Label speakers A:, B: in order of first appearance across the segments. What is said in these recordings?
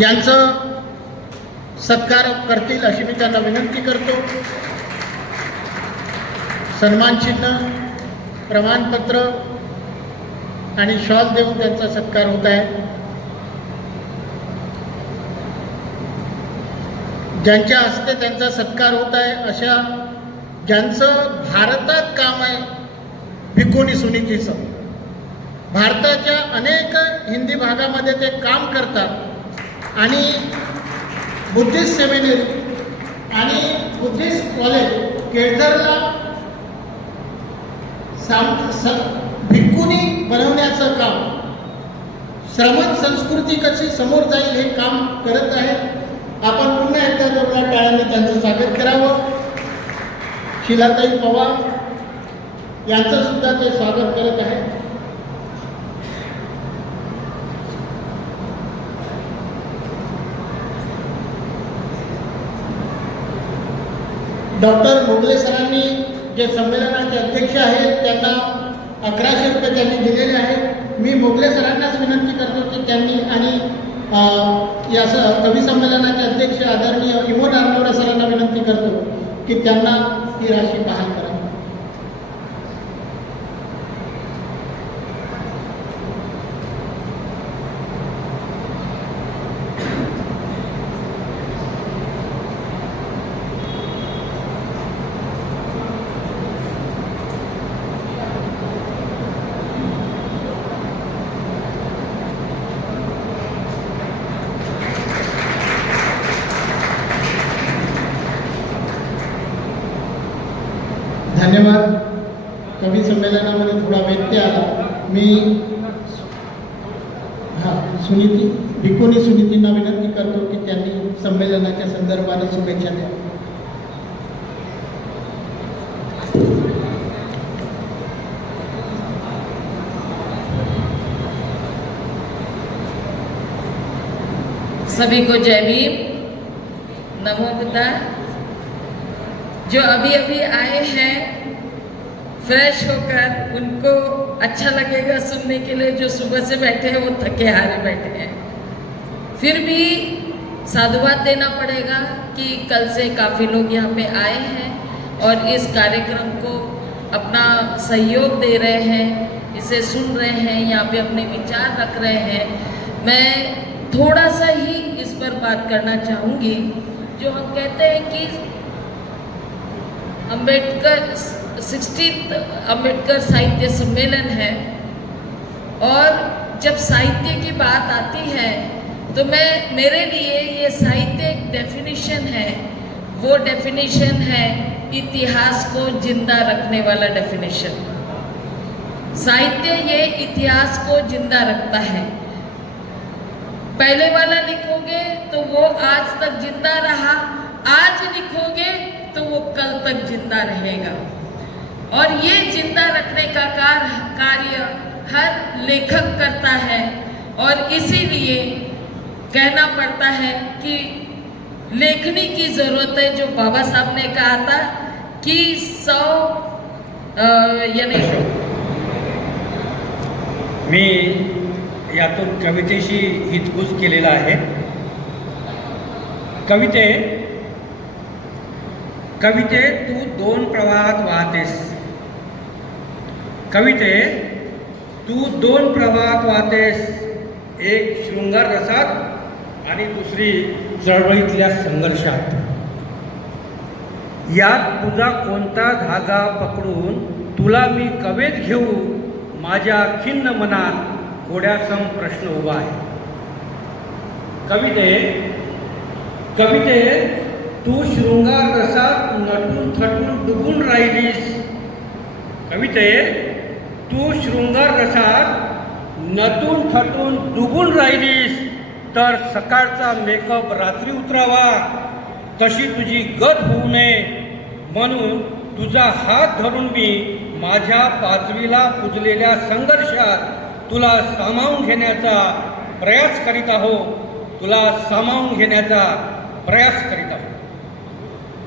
A: यांचं सत्कार करतील अशी मी त्यांना विनंती करतो. सन्मान चिन्ह प्रमाणपत्र आणि शॉल देऊन त्यांचा सत्कार होत आहे. ज्यांच्या हस्ते त्यांचा सत्कार होत आहे अशा ज्यांचं भारतात काम आहे भिकोनी सुनीतीचं भारताच्या अनेक हिंदी भागामध्ये ते काम करतात. आणि बुद्धिस्ट सेमिनरी आणि बुद्धिस्ट कॉलेज केळझरला साम स बनवण्याचं काम. श्रमण संस्कृती कशी समोर जाईल हे काम करत आहे. आपण पुन्हा एकदा जोरदार टाळ्याने त्यांचं स्वागत करावं. शिलाताई पवार यांचं सुद्धा ते स्वागत करत आहे डॉक्टर मोगले सरांनी जे संमेलनाचे अध्यक्ष आहेत त्यांना अकराशे रुपये त्यांनी दिलेले आहेत. मी मोगले सरांनाच विनंती करतो की त्यांनी आणि या स कवी संमेलनाचे अध्यक्ष आदरणीय इमोन आरनवडे सरांना विनंती करतो की त्यांना ही राशी बहाल करा धन्यवाद। कवी संमेलनामध्ये थोडा व्यत्यय आला. मी हाँ, सुनीती, भिकोनी सुनीतींना विनंती करतो की त्यांनी संमेलनाच्या संदर्भाने शुभेच्छा द्या.
B: सभी को जय भीम। नमो बुद्धा जो अभी अभी आए हैं फ्रेश होकर उनको अच्छा लगेगा सुनने के लिए, जो सुबह से बैठे हैं, वो थके हारे बैठे हैं। फिर भी साधुवाद देना पड़ेगा कि कल से काफ़ी लोग यहाँ पे आए हैं और इस कार्यक्रम को अपना सहयोग दे रहे हैं, इसे सुन रहे हैं, यहाँ पे अपने विचार रख रहे हैं। मैं थोड़ा सा ही इस पर बात करना चाहूँगी, जो हम कहते हैं कि अंबेडकर सिक्सटीन अंबेडकर साहित्य सम्मेलन है। और जब साहित्य की बात आती है तो मैं, मेरे लिए ये साहित्य एक डेफिनेशन है। वो डेफिनेशन है इतिहास को ज़िंदा रखने वाला डेफिनेशन साहित्य ये इतिहास को ज़िंदा रखता है। पहले वाला लिखोगे तो वो आज तक ज़िंदा रहा, आज लिखोगे तो वो कल तक ज़िंदा रहेगा। और ये ज़िंदा रखने का कार, कार्य हर लेखक करता है। और इसीलिए कहना पड़ता है कि लेखनी की ज़रूरत है जो बाबा साहब ने कहा था कि सौ यानी
C: मी यातून कवितेशी हितगुज केलेला आहे. कविते कविते तू दोन प्रवाहात वाहतेस. कविते तू दोन प्रवाहात वाहतेस. एक शृंगार रसात आणि दुसरी चळवळीतल्या संघर्षात. यात तुझा कोणता धागा पकडून तुला मी कवेत घेऊ? माझ्या खिन्न मनात घोड्यासम प्रश्न उभा आहे. कविते कविते तू शृंगार रसात नटून थटून डुबून राहिलीस. कविते तू शृंगार रसात नटून थटून डुबून राहिलीस तर सकाळचा मेकअप रात्री उतरावा. तशी तुझी गत होऊ नये म्हणून तुझा हात धरून मी माझ्या पाचवीला पुजलेल्या संघर्षात तुला सामावून घेण्याचा प्रयास करीत आहो. तुला सामावून घेण्याचा प्रयास करीत आहो.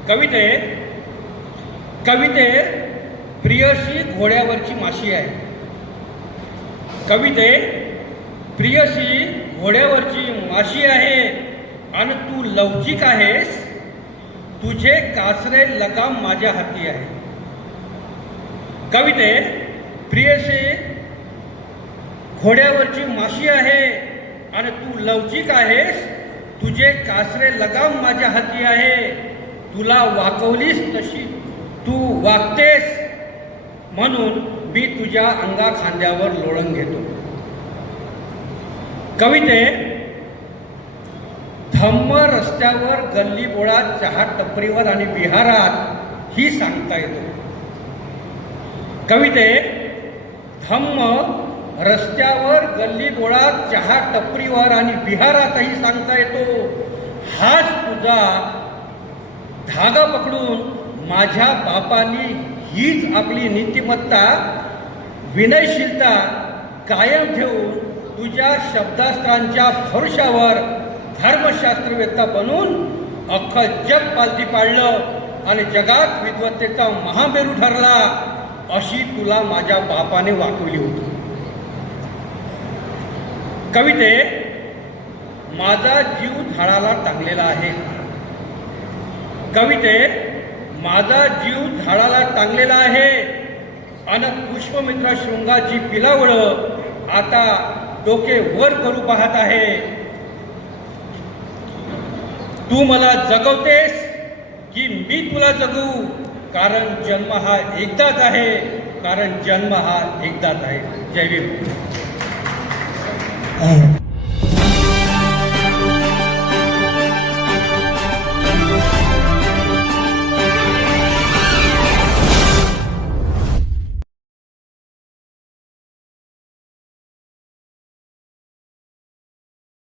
C: कविते कविते प्रियशी घोड्यावरची माशी आहे. कविते प्रियशी घोड्यावरची माशी आहे आणि तू लवचिक आहेस. तुझे कासरे लगाम माझ्या हाती आहे. कविते प्रियसी घोड्यावरची माशी आहे आणि तू लवचिक आहेस. तुझे कासरे लगाम माझ्या हाती आहे. तुला वाकवलीस तशी तू वागतेस. म्हणून मी तुझ्या अंगा खांद्यावर लोळण घेतो. कविते धम्म रस्त्यावर गल्ली बोळात चहा टपरीवर आणि विहारात ही सांगता येतो. कविते धम्म रस्त्यावर गल्ली बोळात चहा टपरीवर आणि विहारातही सांगता येतो. हाच तुझा धागा पकडून माझ्या बापानी हीच आपली नीतिमत्ता विनयशीलता कायम ठेवून तुझ्या शब्दास्त्रांच्या भरोशावर धर्मशास्त्रवेत्ता बनून अख्खं जग पालती पाडलं आणि जगात विद्वत्तेचा महामेरू ठरला अशी तुला माझ्या बापाने वाकवली होती. कविते माझा जीव झाडाला टांगलेला आहे. कविते माझा जीव झाडाला टांगलेला आहे. आणि पुष्पमित्रा शृंगाची पिलावळं आता डोके वर करू पाहत आहे. तू मला जगवतेस की मी तुला जगू? कारण जन्म हा एकदाच आहे. कारण जन्म हा एकदाच आहे. जय भीम.